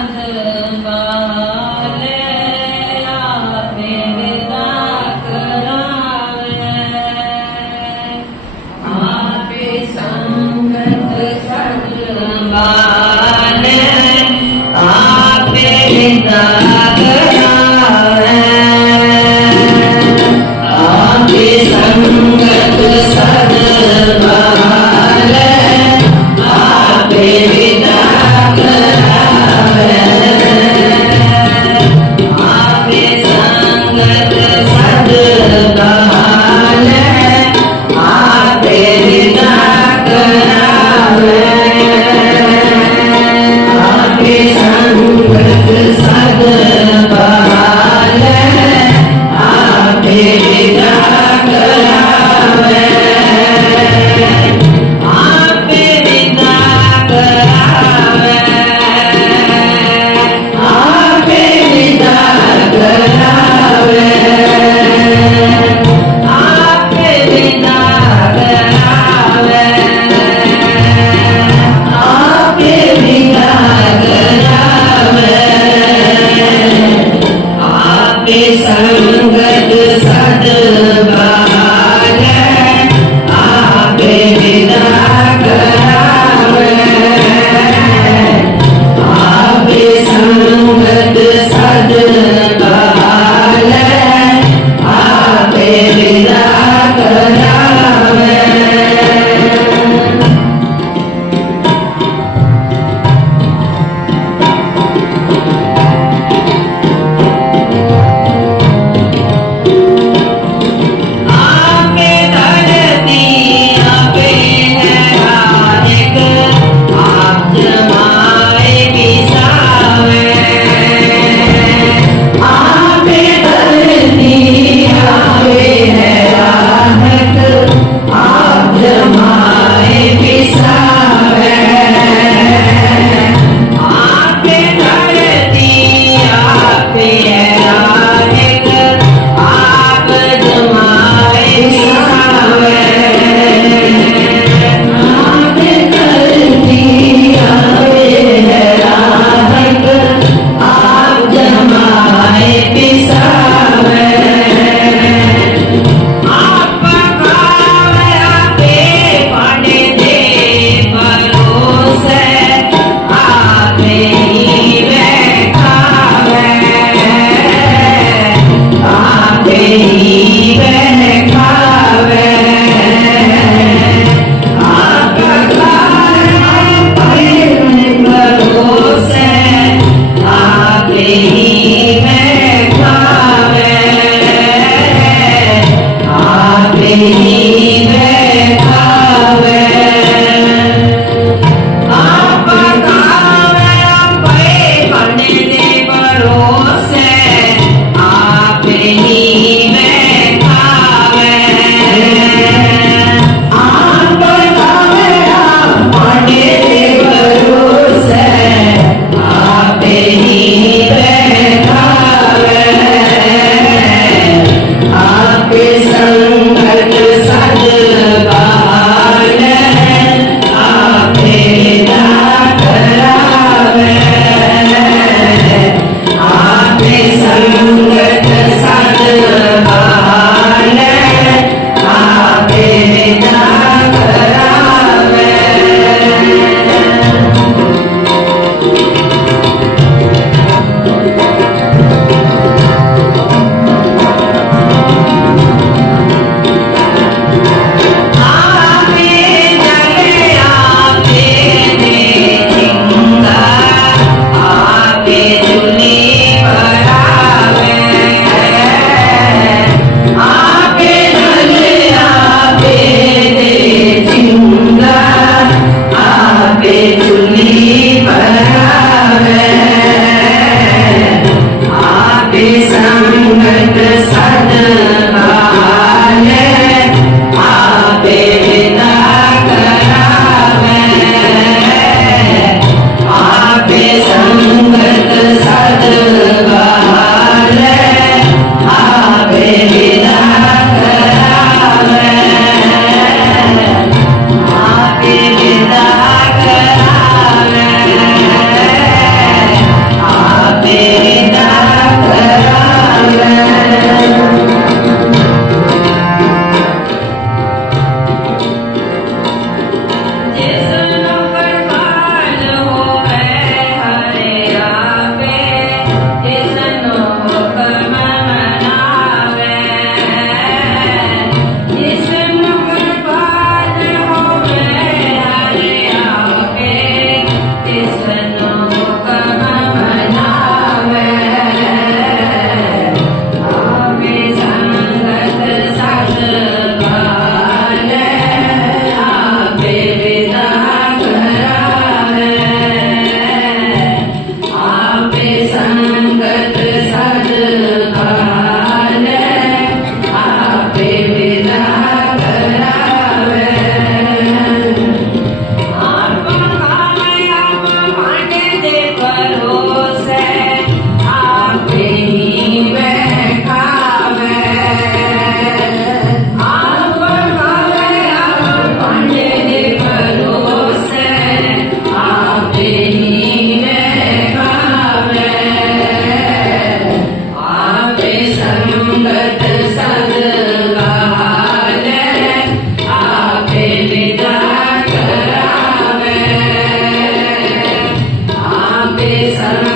Sadhana It is.